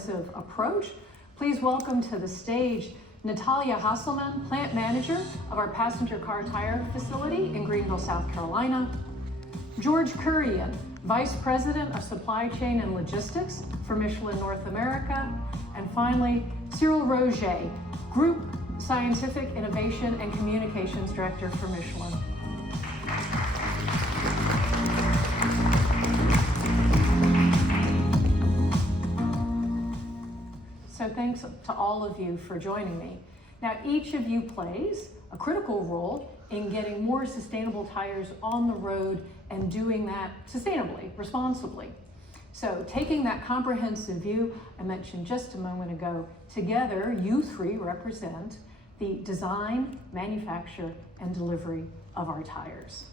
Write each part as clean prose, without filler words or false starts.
comprehensive approach. Please welcome to the stage Nathália Hasselmann, plant manager of our passenger car tire facility in Greenville, South Carolina. George Kurian, vice president of supply chain and logistics for Michelin North America. And finally, Cyril Roget, group scientific innovation and communications director for Michelin. So thanks to all of you for joining me. Now, each of you plays a critical role in getting more sustainable tires on the road and doing that sustainably, responsibly. So taking that comprehensive view I mentioned just a moment ago, together you three represent the design, manufacture, and delivery of our tires.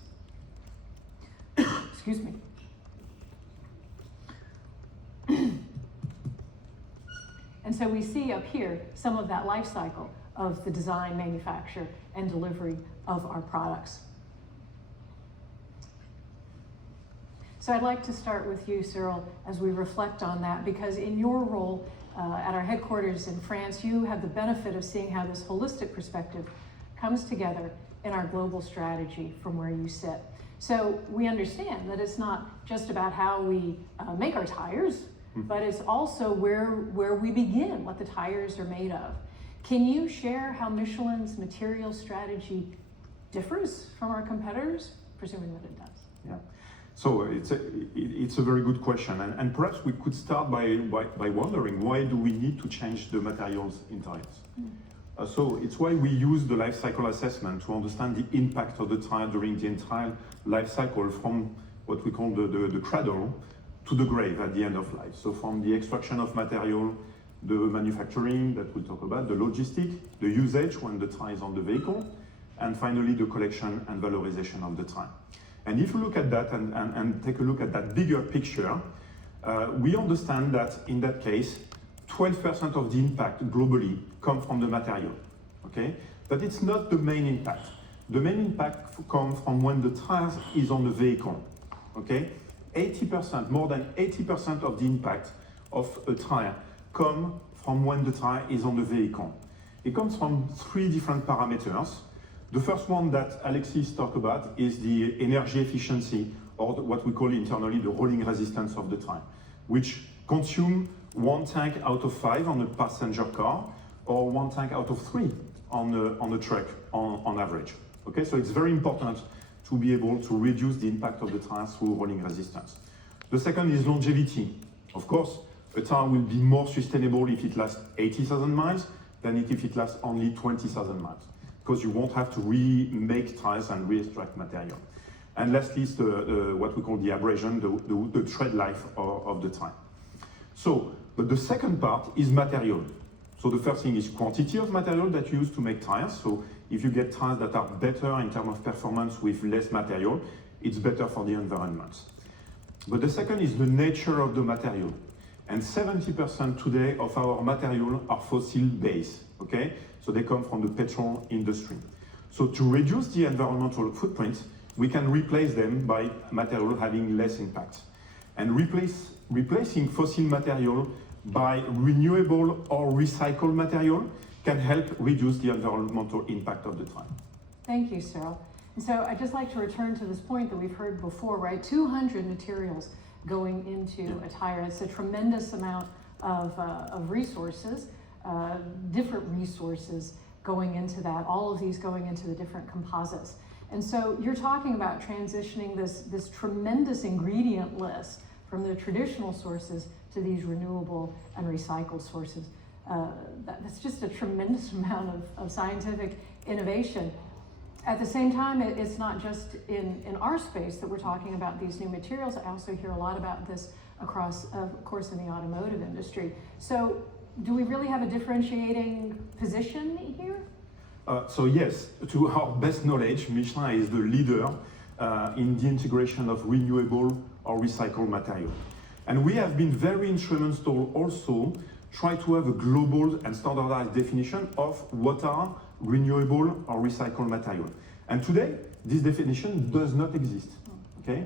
Excuse me. And so we see up here some of that life cycle of the design, manufacture, and delivery of our products. So I'd like to start with you, Cyril, as we reflect on that, because in your role at our headquarters in France, you have the benefit of seeing how this holistic perspective comes together in our global strategy from where you sit. So we understand that it's not just about how we make our tires, but it's also where we begin, what the tires are made of. Can you share how Michelin's material strategy differs from our competitors, presuming that it does? Yeah. So it's a very good question, and perhaps we could start by wondering, why do we need to change the materials in tires? So it's why we use the life cycle assessment to understand the impact of the tire during the entire life cycle, from what we call the cradle to the grave at the end of life. So from the extraction of material, the manufacturing that we'll talk about, the logistic, the usage when the tire is on the vehicle, and finally the collection and valorization of the tire. And if you look at that and take a look at that bigger picture, we understand that in that case, 12% of the impact globally comes from the material, okay? But it's not the main impact. The main impact comes from when the tire is on the vehicle, okay? 80%, more than 80% of the impact of a tire come from when the tire is on the vehicle. It comes from three different parameters. The first one that Alexis talked about is the energy efficiency, or what we call internally the rolling resistance of the tire, which consume 1 tank out of 5 on a passenger car, or 1 tank out of 3 on a truck on average. Okay, so it's very important to be able to reduce the impact of the tire through rolling resistance. The second is longevity. Of course, a tire will be more sustainable if it lasts 80,000 miles than if it lasts only 20,000 miles, because you won't have to remake tires and re-extract material. And lastly, is what we call the abrasion, the tread life of the tire. So, but the second part is material. So the first thing is quantity of material that you use to make tires. So if you get tires that are better in terms of performance with less material, it's better for the environment. But the second is the nature of the material. And 70% today of our material are fossil-based, okay? So they come from the petrol industry. So to reduce the environmental footprint, we can replace them by material having less impact. And replacing fossil material by renewable or recycled material can help reduce the environmental impact of the tire. Thank you, Cyril. And so I'd just like to return to this point that we've heard before, right? 200 materials going into a tire. It's a tremendous amount of resources, different resources going into that, all of these going into the different composites. And so you're talking about transitioning this tremendous ingredient list from the traditional sources to these renewable and recycled sources. That's just a tremendous amount of scientific innovation. At the same time, it's not just in our space that we're talking about these new materials. I also hear a lot about this across, of course, in the automotive industry. So do we really have a differentiating position here? So yes, to our best knowledge, Michelin is the leader in the integration of renewable or recycled material. And we have been very instrumental also try to have a global and standardized definition of what are renewable or recycled material. And today, this definition does not exist, okay?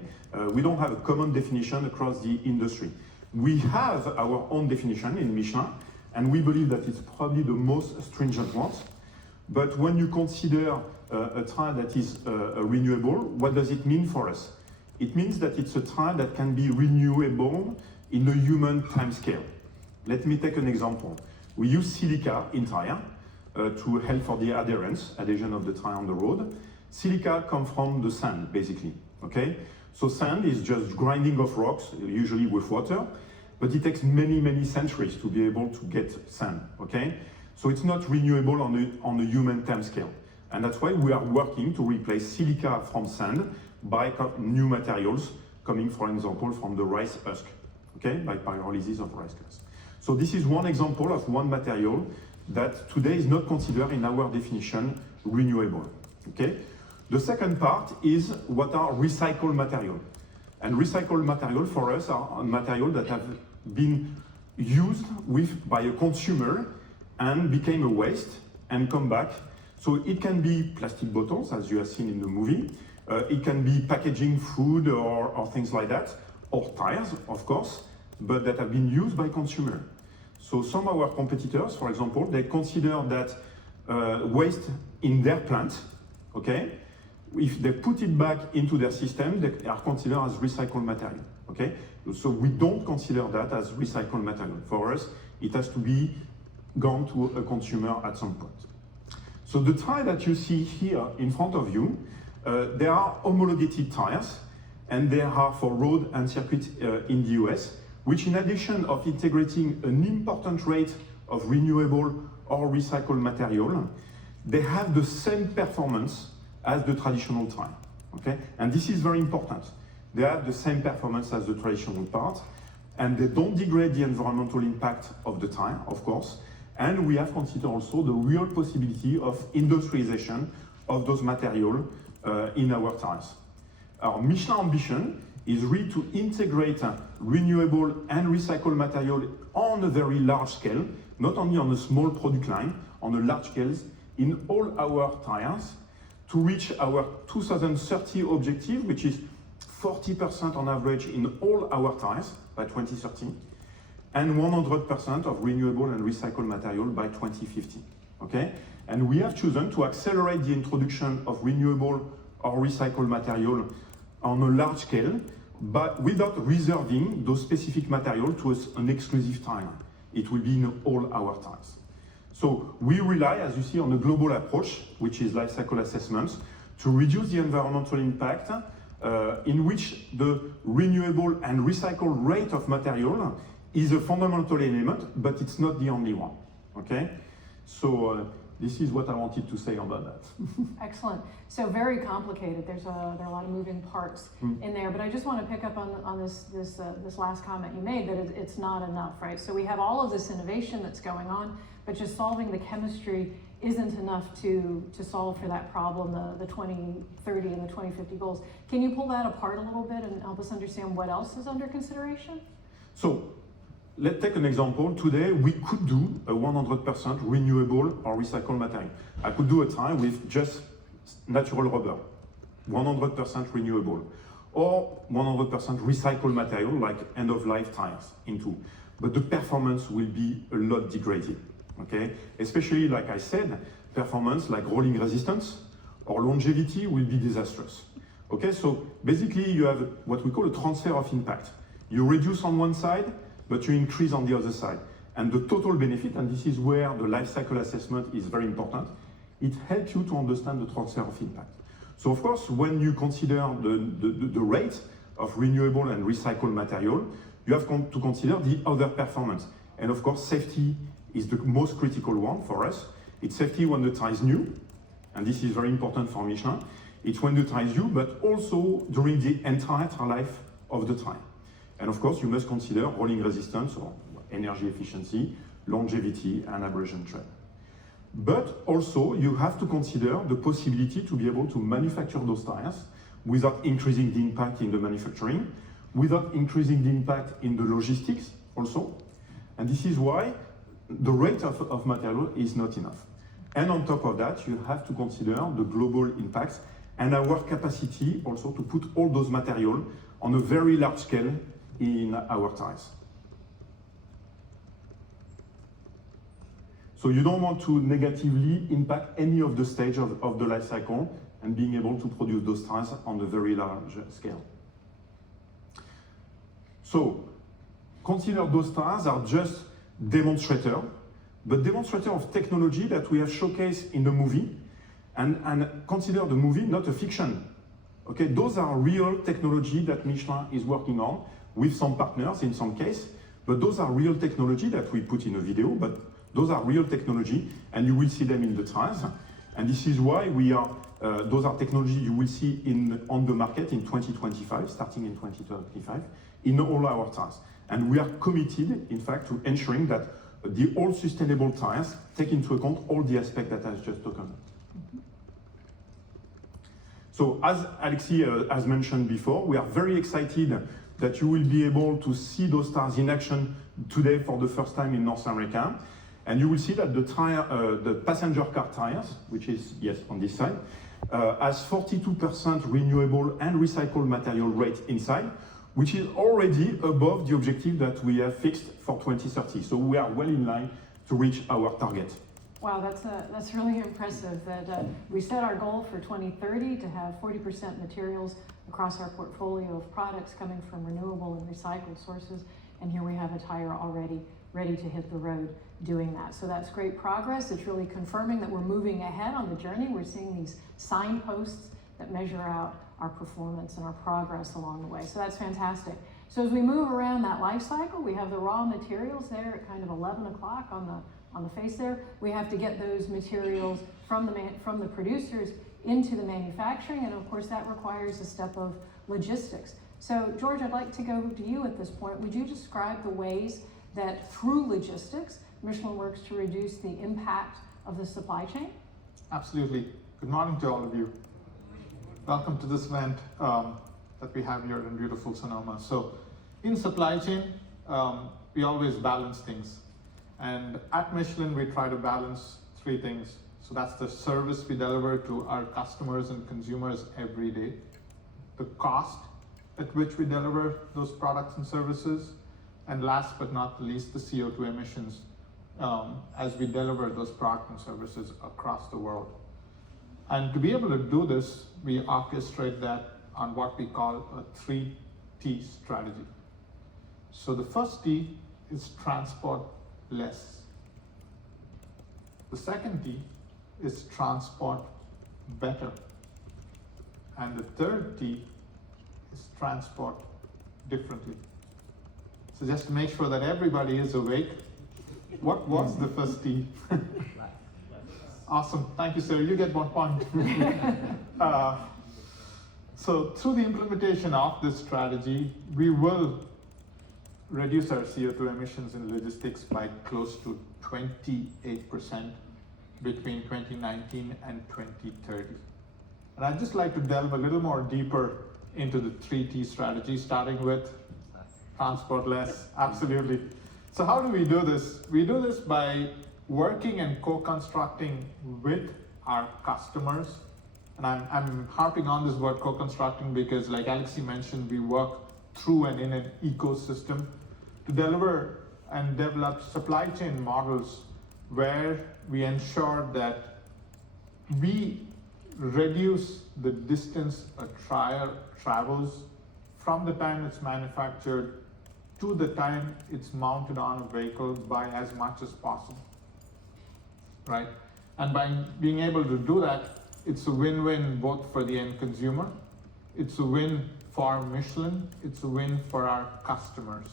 We don't have a common definition across the industry. We have our own definition in Michelin, and we believe that it's probably the most stringent one. But when you consider a tire that is renewable, what does it mean for us? It means that it's a tire that can be renewable in a human time scale. Let me take an example. We use silica in tire to help for the adhesion of the tire on the road. Silica comes from the sand, basically, okay? So sand is just grinding of rocks, usually with water, but it takes many, many centuries to be able to get sand, okay? So it's not renewable on a human time scale. And that's why we are working to replace silica from sand by new materials coming, for example, from the rice husk, okay? By pyrolysis of rice husk. So this is one example of one material that today is not considered in our definition renewable, okay? The second part is what are recycled material. And recycled material for us are material that have been used by a consumer and became a waste and come back. So it can be plastic bottles, as you have seen in the movie. It can be packaging food or things like that, or tires, of course, but that have been used by consumer. So some of our competitors, for example, they consider that waste in their plant, okay? If they put it back into their system, they are considered as recycled material, okay? So we don't consider that as recycled material. For us, it has to be gone to a consumer at some point. So the tire that you see here in front of you, they are homologated tires, and they are for road and circuit in the US, which in addition of integrating an important rate of renewable or recycled material, they have the same performance as the traditional tire, okay? And this is very important. They have the same performance as the traditional part, and they don't degrade the environmental impact of the tire, of course, and we have considered also the real possibility of industrialization of those materials in our tires. Our Michelin ambition is really to integrate renewable and recycled material on a very large scale, not only on a small product line, on a large scale, in all our tires, to reach our 2030 objective, which is 40% on average in all our tires by 2030, and 100% of renewable and recycled material by 2050, okay? And we have chosen to accelerate the introduction of renewable or recycled material on a large scale, but without reserving those specific material to an exclusive tire. It will be in all our tires. So we rely, as you see, on a global approach, which is life cycle assessments, to reduce the environmental impact, in which the renewable and recycled rate of material is a fundamental element, but it's not the only one, okay? So this is what I wanted to say about that. Excellent. So very complicated. There are a lot of moving parts in there, but I just want to pick up on this last comment you made, that it's not enough, right? So we have all of this innovation that's going on, but just solving the chemistry isn't enough to solve for that problem, the 2030 and the 2050 goals. Can you pull that apart a little bit and help us understand what else is under consideration? So let's take an example. Today, we could do a 100% renewable or recycled material. I could do a tire with just natural rubber, 100% renewable, or 100% recycled material like end-of-life tires into. But the performance will be a lot degraded, okay? Especially, like I said, performance like rolling resistance or longevity will be disastrous. Okay, so basically you have what we call a transfer of impact. You reduce on one side, but you increase on the other side. And the total benefit, and this is where the life cycle assessment is very important, it helps you to understand the transfer of impact. So of course, when you consider the rate of renewable and recycled material, you have to consider the other performance. And of course, safety is the most critical one for us. It's safety when the tire is new, and this is very important for Michelin. It's when the tire is new, but also during the entire life of the tire. And of course, you must consider rolling resistance or energy efficiency, longevity, and abrasion tread. But also, you have to consider the possibility to be able to manufacture those tires without increasing the impact in the manufacturing, without increasing the impact in the logistics also. And this is why the rate of material is not enough. And on top of that, you have to consider the global impacts and our capacity also to put all those materials on a very large scale in our tires. So you don't want to negatively impact any of the stage of the life cycle and being able to produce those tires on a very large scale. So consider those tires are just demonstrator, but demonstrator of technology that we have showcased in the movie, and consider the movie not a fiction. Okay, those are real technology that Michelin is working on with some partners in some case, but those are real technology that we put in a video, but those are real technology, and you will see them in the tires. And this is why we are, those are technology you will see on the market in 2025, starting in 2025, in all our tires. And we are committed, in fact, to ensuring that the all sustainable tires take into account all the aspects that I just talked about. So as Alexis has mentioned before, we are very excited that you will be able to see those tires in action today for the first time in North America. And you will see that the passenger car tires, which is, yes, on this side, has 42% renewable and recycled material rate inside, which is already above the objective that we have fixed for 2030. So we are well in line to reach our target. Wow, that's really impressive that we set our goal for 2030 to have 40% materials across our portfolio of products coming from renewable and recycled sources, and here we have a tire already ready to hit the road doing that. So that's great progress. It's really confirming that we're moving ahead on the journey. We're seeing these signposts that measure out our performance and our progress along the way. So that's fantastic. So as we move around that life cycle, we have the raw materials there at kind of 11 o'clock on the face there. We have to get those materials from the producers into the manufacturing, and of course that requires a step of logistics. So George, I'd like to go to you at this point. Would you describe the ways that through logistics, Michelin works to reduce the impact of the supply chain? Absolutely. Good morning to all of you. Welcome to this event that we have here in beautiful Sonoma. So in supply chain, we always balance things. And at Michelin, we try to balance three things. So that's the service we deliver to our customers and consumers every day, the cost at which we deliver those products and services, and last but not least, the CO2 emissions as we deliver those products and services across the world. And to be able to do this, we orchestrate that on what we call a 3T strategy. So the first T is transport less. The second T is transport better. And the third T is transport differently. So just to make sure that everybody is awake, what was the first T? Awesome, thank you, sir. You get 1 point. So through the implementation of this strategy, we will reduce our CO2 emissions in logistics by close to 28% between 2019 and 2030. And I'd just like to delve a little more deeper into the 3T strategy, starting with transport less. Absolutely. So how do we do this? We do this by working and co-constructing with our customers. And I'm harping on this word co-constructing because, like Alexis mentioned, we work through and in an ecosystem to deliver and develop supply chain models where we ensure that we reduce the distance a tire travels from the time it's manufactured to the time it's mounted on a vehicle by as much as possible, right? And by being able to do that, it's a win-win both for the end consumer, it's a win for Michelin, it's a win for our customers.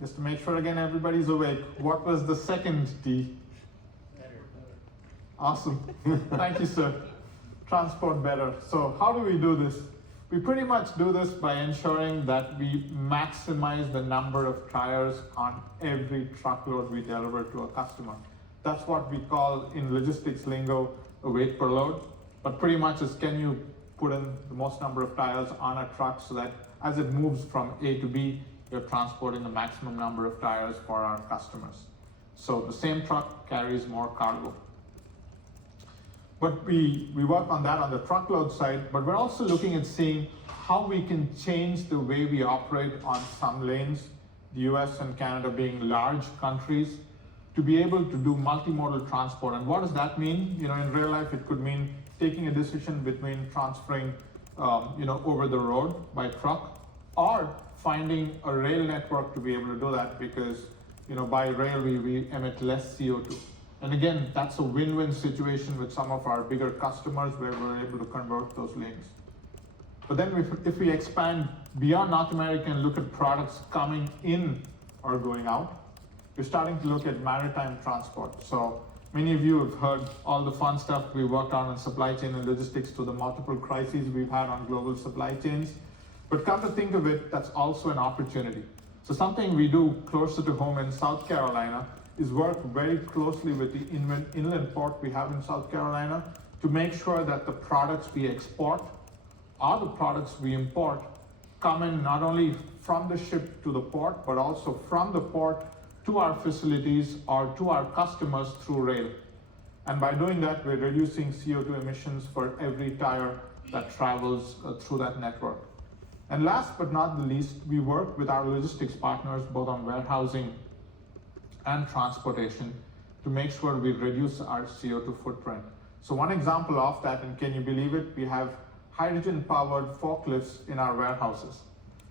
Just to make sure again everybody's awake, what was the second T? Better. Awesome, thank you, sir. Transport better. So how do we do this? We pretty much do this by ensuring that we maximize the number of tires on every truckload we deliver to a customer. That's what we call in logistics lingo a weight per load, but pretty much is can you put in the most number of tires on a truck so that as it moves from A to B, you're transporting the maximum number of tires for our customers. So the same truck carries more cargo. But we work on that on the truckload side, but we're also looking at seeing how we can change the way we operate on some lanes, the US and Canada being large countries, to be able to do multimodal transport. And what does that mean? In real life, it could mean taking a decision between transferring, over the road by truck, or finding a rail network to be able to do that, because, by rail we emit less CO2. And again, that's a win-win situation with some of our bigger customers where we're able to convert those lanes. But then if we expand beyond North America and look at products coming in or going out, we're starting to look at maritime transport. So many of you have heard all the fun stuff we worked on in supply chain and logistics to the multiple crises we've had on global supply chains. But come to think of it, that's also an opportunity. So something we do closer to home in South Carolina is work very closely with the inland port we have in South Carolina to make sure that the products we export or the products we import come in not only from the ship to the port, but also from the port to our facilities or to our customers through rail. And by doing that, we're reducing CO2 emissions for every tire that travels through that network. And last but not the least, we work with our logistics partners both on warehousing and transportation to make sure we reduce our CO2 footprint. So one example of that, and can you believe it, we have hydrogen-powered forklifts in our warehouses.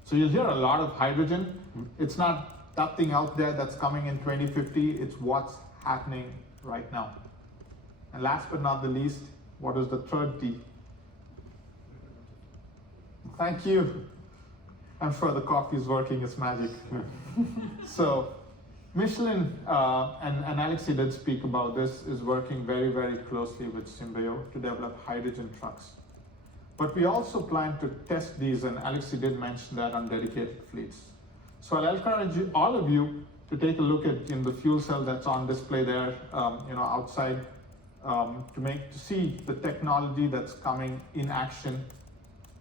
So you'll hear a lot of hydrogen. It's not that thing out there that's coming in 2050, it's what's happening right now. And last but not the least, what is the third T? Thank you. I'm sure the coffee is working, it's magic. So Michelin, and Alexei did speak about this, is working very, very closely with Symbio to develop hydrogen trucks. But we also plan to test these, and Alexei did mention that, on dedicated fleets. So I'll encourage all of you to take a look at the fuel cell that's on display there, outside, to see the technology that's coming in action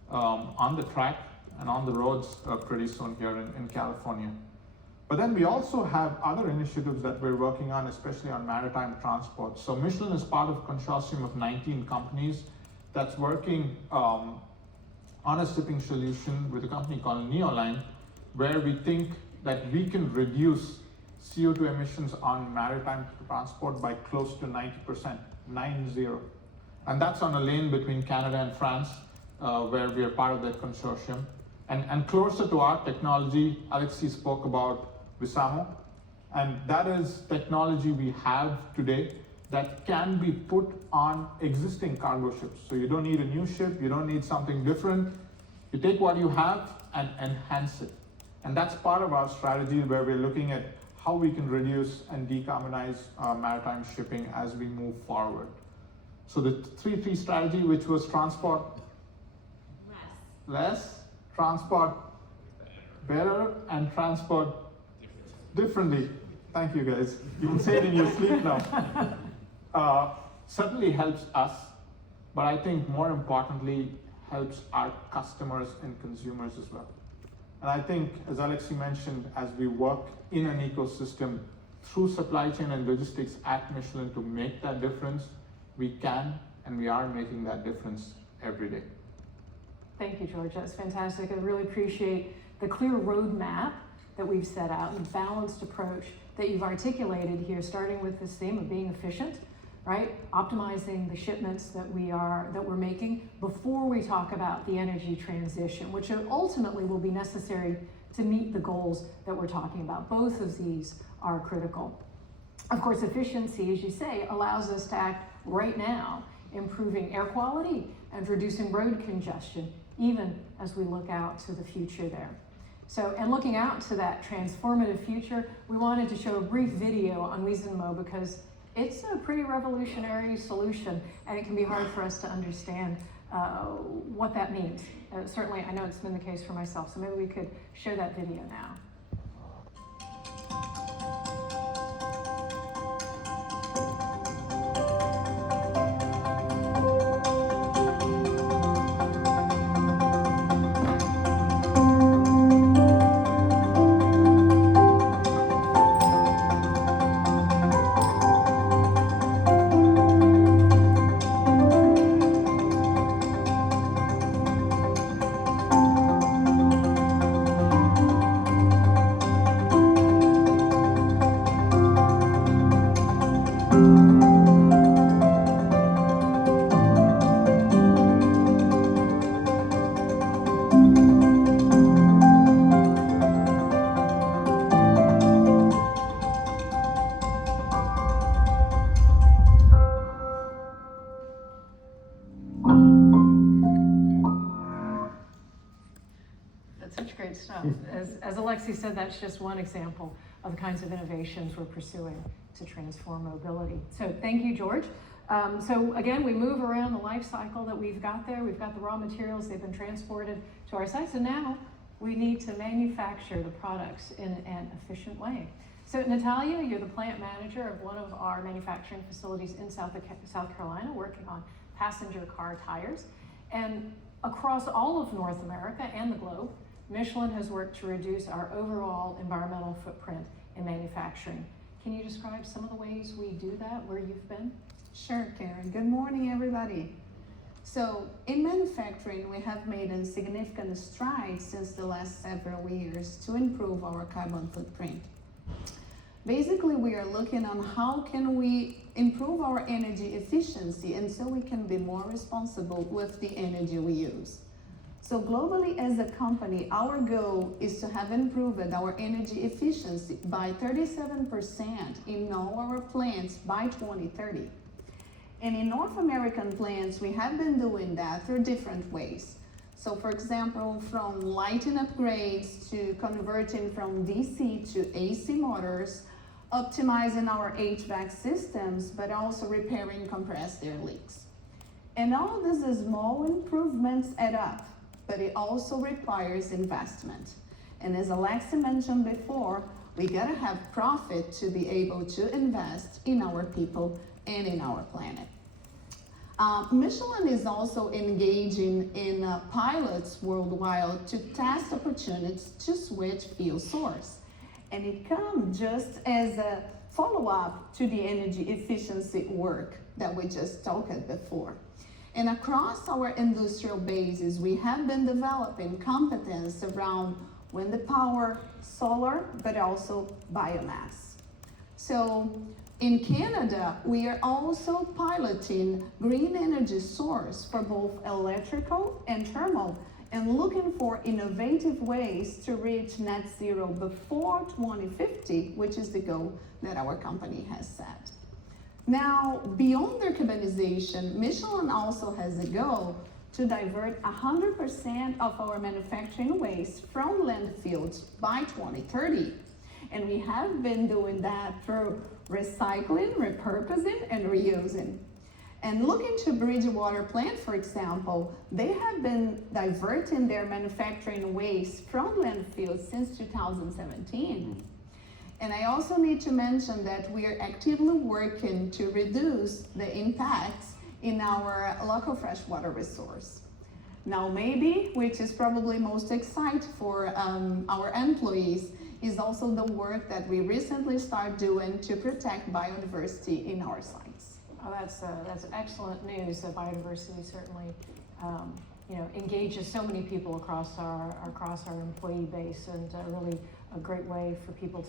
on the track and on the roads pretty soon here in California. But then we also have other initiatives that we're working on, especially on maritime transport. So Michelin is part of a consortium of 19 companies that's working on a shipping solution with a company called Neoline, where we think that we can reduce CO2 emissions on maritime transport by close to 90%, 90. And that's on a lane between Canada and France, where we are part of that consortium. And closer to our technology, Alexei spoke about Visamo, and that is technology we have today that can be put on existing cargo ships. So you don't need a new ship, you don't need something different. You take what you have and enhance it. And that's part of our strategy, where we're looking at how we can reduce and decarbonize maritime shipping as we move forward. So the 3P strategy, which was transport less, transport better, and transport differently. Thank you, guys. You can say it in your sleep now. Certainly helps us, but I think more importantly, helps our customers and consumers as well. And I think, as Alexei mentioned, as we work in an ecosystem through supply chain and logistics at Michelin to make that difference, we can and we are making that difference every day. Thank you, George. That's fantastic. I really appreciate the clear roadmap that we've set out, the balanced approach that you've articulated here, starting with this theme of being efficient, right? Optimizing the shipments that we're making before we talk about the energy transition, which ultimately will be necessary to meet the goals that we're talking about. Both of these are critical. Of course, efficiency, as you say, allows us to act right now, improving air quality and reducing road congestion, even as we look out to the future there. So, and looking out to that transformative future, we wanted to show a brief video on Wisenmo because it's a pretty revolutionary solution, and it can be hard for us to understand what that means. Certainly, I know it's been the case for myself, so maybe we could share that video now. As Alexi said, that's just one example of the kinds of innovations we're pursuing to transform mobility. So thank you, George. So again, we move around the life cycle that we've got there. We've got the raw materials, they've been transported to our sites, and now we need to manufacture the products in an efficient way. So Nathália, you're the plant manager of one of our manufacturing facilities in South Carolina, working on passenger car tires. And across all of North America and the globe, Michelin has worked to reduce our overall environmental footprint in manufacturing. Can you describe some of the ways we do that, where you've been? Sure, Karen. Good morning, everybody. So in manufacturing, we have made a significant stride since the last several years to improve our carbon footprint. Basically, we are looking on how can we improve our energy efficiency and so we can be more responsible with the energy we use. So globally as a company, our goal is to have improved our energy efficiency by 37% in all our plants by 2030. And in North American plants, we have been doing that through different ways. So for example, from lighting upgrades to converting from DC to AC motors, optimizing our HVAC systems, but also repairing compressed air leaks. And all these small improvements add up, but it also requires investment. And as Alexi mentioned before, we gotta have profit to be able to invest in our people and in our planet. Michelin is also engaging in pilots worldwide to test opportunities to switch fuel source. And it comes just as a follow-up to the energy efficiency work that we just talked before. And across our industrial bases, we have been developing competence around wind power, solar, but also biomass. So in Canada, we are also piloting green energy source for both electrical and thermal, and looking for innovative ways to reach net zero before 2050, which is the goal that our company has set. Now, beyond decarbonization, Michelin also has a goal to divert 100% of our manufacturing waste from landfills by 2030. And we have been doing that through recycling, repurposing, and reusing. And looking to Bridgewater plant, for example, they have been diverting their manufacturing waste from landfills since 2017. And I also need to mention that we are actively working to reduce the impacts in our local freshwater resource. Now maybe, which is probably most exciting for our employees, is also the work that we recently started doing to protect biodiversity in our sites. Oh, that's excellent news. That biodiversity certainly, engages so many people across our employee base, and really a great way for people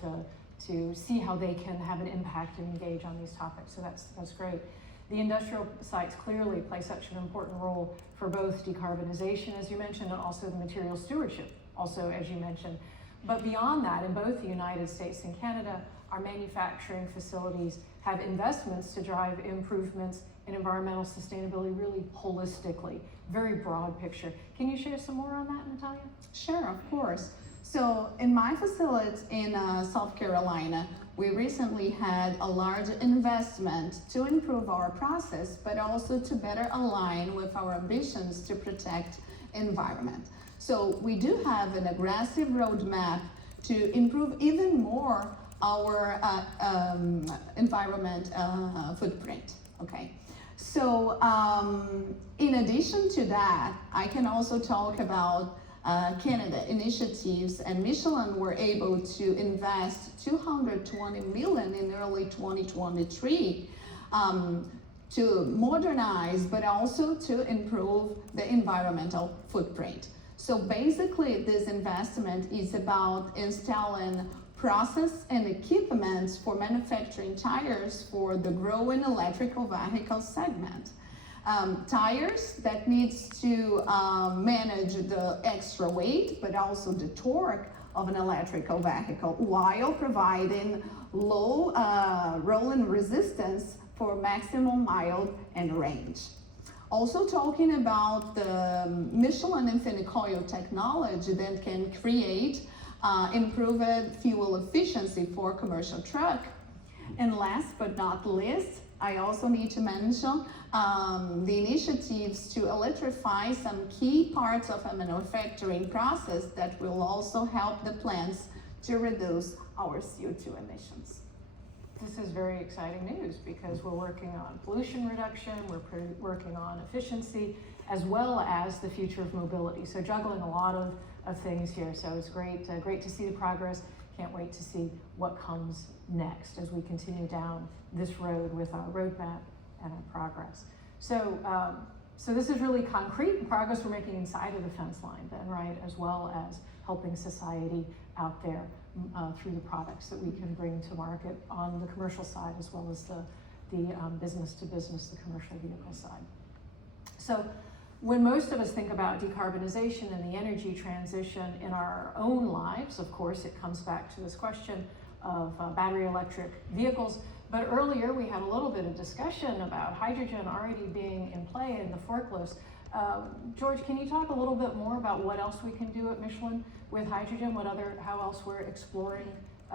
to see how they can have an impact and engage on these topics. So that's great. The industrial sites clearly play such an important role for both decarbonization, as you mentioned, and also the material stewardship, also as you mentioned. But beyond that, in both the United States and Canada, our manufacturing facilities have investments to drive improvements in environmental sustainability really holistically, very broad picture. Can you share some more on that, Nathália? Sure, of course. So in my facilities in South Carolina, we recently had a large investment to improve our process, but also to better align with our ambitions to protect environment. So we do have an aggressive roadmap to improve even more our environment footprint, okay? So in addition to that, I can also talk about Canada initiatives, and Michelin were able to invest $220 million in early 2023 to modernize, but also to improve the environmental footprint. So basically, this investment is about installing process and equipment for manufacturing tires for the growing electrical vehicle segment. Tires that needs to manage the extra weight, but also the torque of an electrical vehicle, while providing low rolling resistance for maximum miles and range. Also talking about the Michelin infinite coil technology that can create improved fuel efficiency for commercial truck. And last but not least, I also need to mention the initiatives to electrify some key parts of a manufacturing process that will also help the plants to reduce our CO2 emissions. This is very exciting news because we're working on pollution reduction, we're working on efficiency, as well as the future of mobility. So juggling a lot of things here. So it's great to see the progress. Can't wait to see what comes next as we continue down this road with our roadmap and our progress. So, so this is really concrete progress we're making inside of the fence line then, right? As well as helping society out there through the products that we can bring to market on the commercial side as well as the business to business, the commercial vehicle side. So when most of us think about decarbonization and the energy transition in our own lives, of course, it comes back to this question of battery electric vehicles. But earlier we had a little bit of discussion about hydrogen already being in play in the forklifts. George, can you talk a little bit more about what else we can do at Michelin with hydrogen? How else we're exploring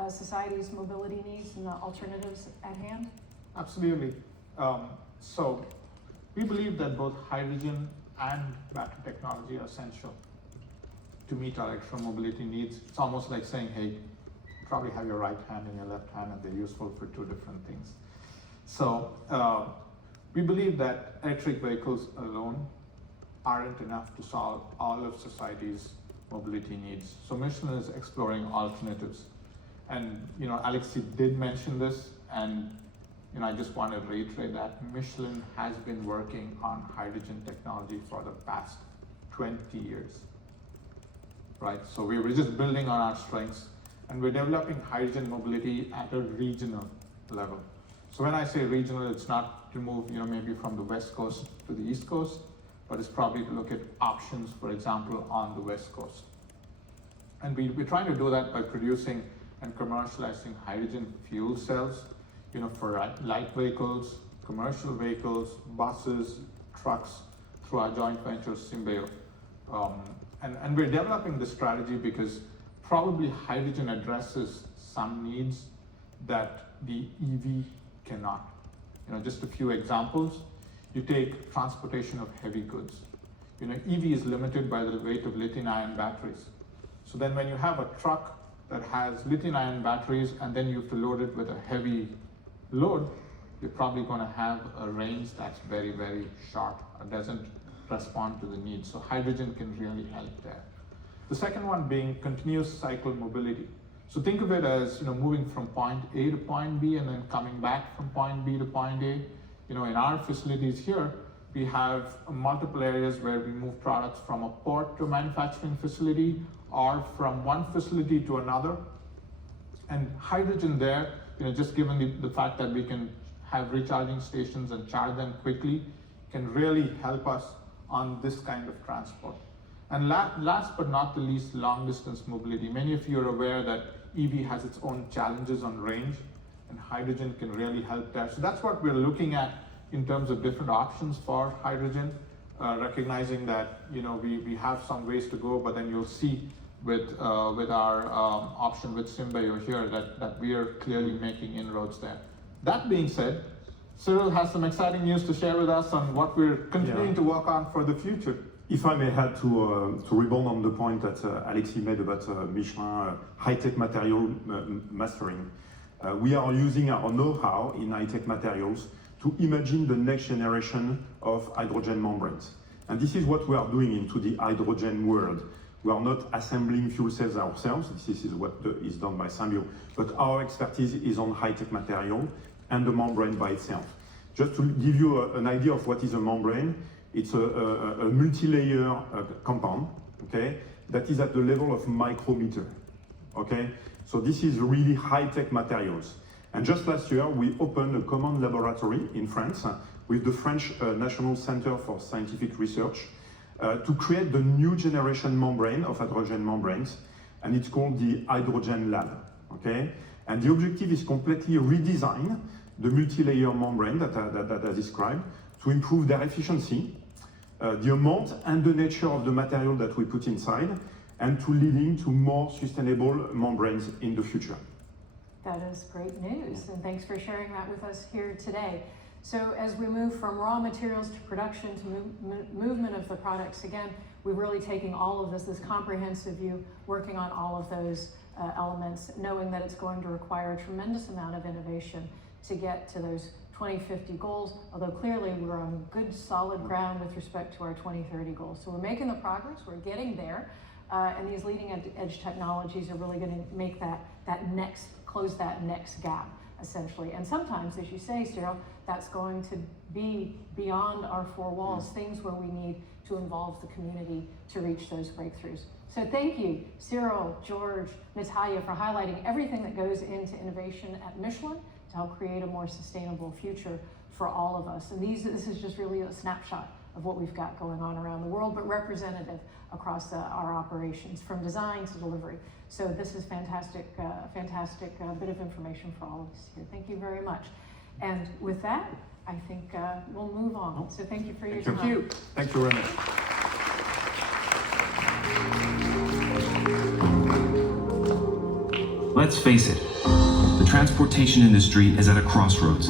society's mobility needs and the alternatives at hand? Absolutely. So we believe that both hydrogen and battery technology are essential to meet our electromobility needs. It's almost like saying, hey, you probably have your right hand and your left hand and they're useful for two different things. So we believe that electric vehicles alone aren't enough to solve all of society's mobility needs. So Michelin is exploring alternatives. And Alexi did mention this, and I just want to reiterate that Michelin has been working on hydrogen technology for the past 20 years, right? So we're just building on our strengths, and we're developing hydrogen mobility at a regional level. So when I say regional, it's not to move, maybe from the West Coast to the East Coast, but it's probably to look at options, for example, on the West Coast. And we're trying to do that by producing and commercializing hydrogen fuel cells, for light vehicles, commercial vehicles, buses, trucks, through our joint venture Symbio. And we're developing this strategy because probably hydrogen addresses some needs that the EV cannot. Just a few examples. You take transportation of heavy goods. EV is limited by the weight of lithium-ion batteries. So then when you have a truck that has lithium-ion batteries and then you have to load it with a heavy load, you're probably going to have a range that's very, very short or doesn't respond to the needs. So hydrogen can really help there. The second one being continuous cycle mobility. So think of it as moving from point A to point B and then coming back from point B to point A. In our facilities here, we have multiple areas where we move products from a port to a manufacturing facility or from one facility to another. And hydrogen there, just given the fact that we can have recharging stations and charge them quickly, can really help us on this kind of transport. And last but not the least, long distance mobility. Many of you are aware that EV has its own challenges on range, and hydrogen can really help there. So that's what we're looking at in terms of different options for hydrogen, recognizing that we have some ways to go, but then you'll see with our option with Symbio here that we are clearly making inroads there. That being said, Cyril has some exciting news to share with us on what we're continuing to work on for the future. If I may add to rebound on the point that Alexi made about Michelin high-tech material mastering, we are using our know-how in high-tech materials to imagine the next generation of hydrogen membranes. And this is what we are doing into the hydrogen world. We are not assembling fuel cells ourselves. This is what is done by Symbio. But our expertise is on high-tech material and the membrane by itself. Just to give you an idea of what is a membrane, it's a multi-layer compound, okay, that is at the level of micrometer, okay? So this is really high-tech materials. And just last year, we opened a common laboratory in France with the French National Center for Scientific Research to create the new generation membrane of hydrogen membranes, and it's called the Hydrogen Lab, okay? And the objective is completely redesign the multi-layer membrane that I described to improve their efficiency the amount and the nature of the material that we put inside, and to leading to more sustainable membranes in the future. That is great news, and thanks for sharing that with us here today. So as we move from raw materials to production to movement of the products, again, we're really taking all of this comprehensive view, working on all of those elements, knowing that it's going to require a tremendous amount of innovation to get to those 2050 goals, although clearly we're on good solid ground with respect to our 2030 goals. So we're making the progress, we're getting there, and these leading edge technologies are really going to make close that next gap, essentially. And sometimes, as you say, Cyril, that's going to be beyond our four walls, things where we need to involve the community to reach those breakthroughs. So thank you, Cyril, George, Nathália, for highlighting everything that goes into innovation at Michelin to help create a more sustainable future for all of us. And this is just really a snapshot of what we've got going on around the world, but representative across our operations, from design to delivery. So this is fantastic bit of information for all of us here. Thank you very much. And with that, I think we'll move on. So thank you for your time. Thank you. Thank you very much. Let's face it, the transportation industry is at a crossroads.